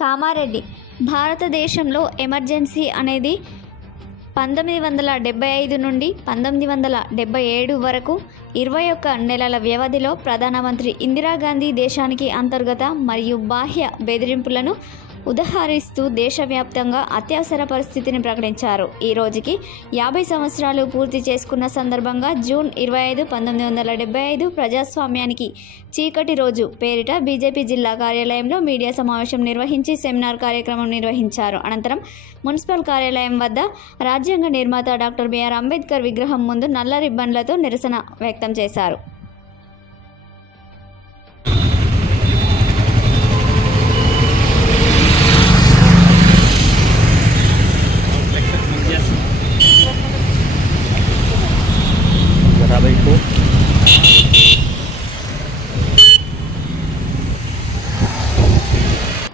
కామారెడ్డి. భారతదేశంలో ఎమర్జెన్సీ అనేది పంతొమ్మిది వందల డెబ్బై ఐదు నుండి పంతొమ్మిది వందల డెబ్బై ఏడు వరకు ఇరవై ఒక్క నెలల వ్యవధిలో ప్రధానమంత్రి ఇందిరాగాంధీ దేశానికి అంతర్గత మరియు బాహ్య బెదిరింపులను ఉదహరిస్తూ దేశవ్యాప్తంగా అత్యవసర పరిస్థితిని ప్రకటించారు. ఈ రోజుకి యాభై సంవత్సరాలు పూర్తి చేసుకున్న సందర్భంగా జూన్ ఇరవై ఐదు పంతొమ్మిది వందల డెబ్బై ఐదు ప్రజాస్వామ్యానికి చీకటి రోజు పేరిట బీజేపీ జిల్లా కార్యాలయంలో మీడియా సమావేశం నిర్వహించి సెమినార్ కార్యక్రమం నిర్వహించారు. అనంతరం మున్సిపల్ కార్యాలయం వద్ద రాజ్యాంగ నిర్మాత డాక్టర్ బిఆర్ అంబేద్కర్ విగ్రహం ముందు నల్ల రిబ్బన్లతో నిరసన వ్యక్తం చేశారు. Bye-bye po.